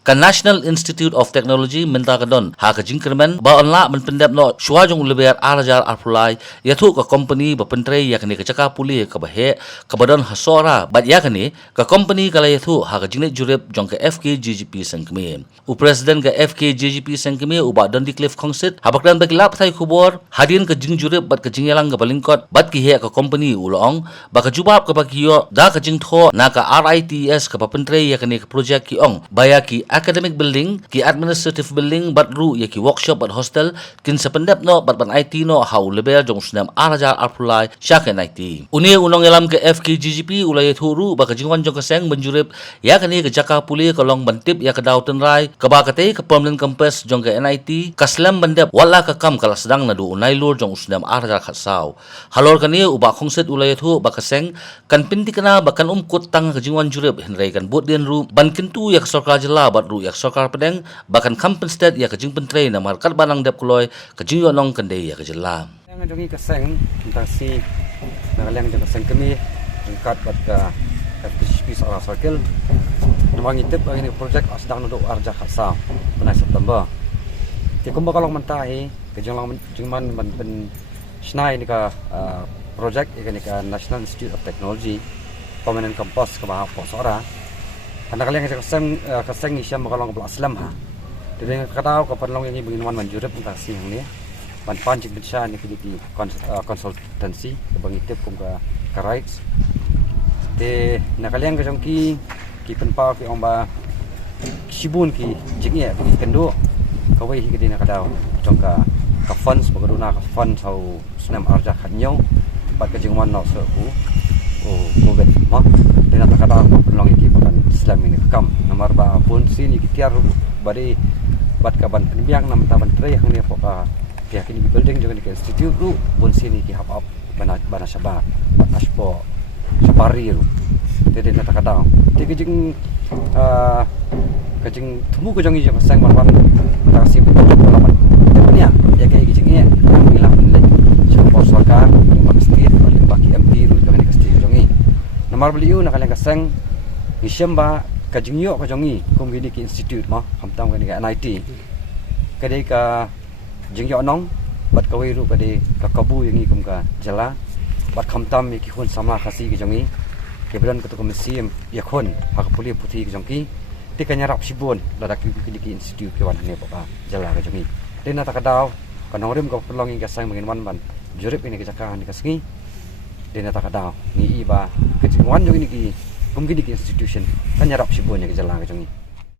ka National Institute of Technology minta kadon ha ka jingkermen ba onla men pendep no shwa jong leber arajar arpulai yathu ka company ba pentre yakni ka caka puli ka bahe ka badon hasora bat yakni ka company kala yathu ha ka jingne jurep jong ka FKGGP sangkme u president ka FKGGP sangkme u ba don diklef khongsit habakran bakilap thai khubor hadin ka jing jurep bat ka jingyalang ka balingkot bat ki he ka company ulong ba ka jubab ka bakiyo da ka jingtho na ka RITS ka pentre yakni ka project ki ong baya ki academic building ki administrative building bat ru ya ki workshop bat hostel kin sependep no bat ban IT no hau leber jong sunam arajar arpulai syaken IT uni unong elam ke FKGGP ulai thuru ba ka jingwan jong ka seng benjurip ya kani ka jaka puli ka long bantip ya ka dauten rai ka ba ka te ka permanent campus jong ka NIT ka slam bendep wala ka kam kala sedang nadu unai lur jong sunam arajar khatsau halor kani uba khongset ulai thu ba ka seng kan pinti kana bakan kut tang ka jingwan jurip henrai kan bot den ru ban kintu ya ka sarkar jela bat ru ya sarkar pedeng bahkan kampung state ya kajing pentre na markat banang dep kloy kajing yonong kende ya kajela yang jongi kaseng tentang si nagaleng jong kaseng kami tingkat bat ka FPCP Sara Circle namang itip ini projek asdang untuk arja khasa benai September ti kumba kalong mentai kajing lang jingman ben snai ni ka projek ini ka National Institute of Technology permanent campus ka bah Sara anda kalian kaseng ni siam makalong ka Islam ha jadi kadau ka panlong yang ibingin man manjurep untuk sih ni ban pancik bisa ni ki konsultansi bang itip kum ka rights te nakalian ka jongki ki penpa ki omba sibun ki jingye ki kendo kawai ki dina kadau jongka ka funds bagaduna ka fund sau senam arja khanyo bat ka jingwan no so ku covid ma dina takada panlong ki pakan Islam ini kam nomor ba pun sini ki tiar bari bat ka ban penbiang nam taban tre yang ni poka pihak ini building juga di institute ru pun sini ki hap up bana sabar bat aspo sapari ru tede na takadang tege jing kajing tumu ko jongi jong sang man ta sim pelaman punya ya kayak gijingnya bilang le support sarkar limba state baki MP ru jongi ka state jongi nomor beliau nak kalian kasang isyamba kajingyo ka jongi kum gini ki institute ma hamtam gini ka NIT kadai ka jingyo nong bat kawai ru kadai ka kabu yang kum ka jala bat hamtam ki khun samla khasi ki jongi ke belan ka to komisi ya khun hak puli puti ki jongi ti ka nyarap sibun lada ki ki institute ki wan ne ba jala ka jongi dena ta kadau ka nongrim ka pelongi ka sang mangin wan ban jurip ini ka jaka ni ka singi dena ta kadau ni iba ke jingwan jongi ni ki mungkin di institution kan nyarap sibuk nya ke jalan ke jongi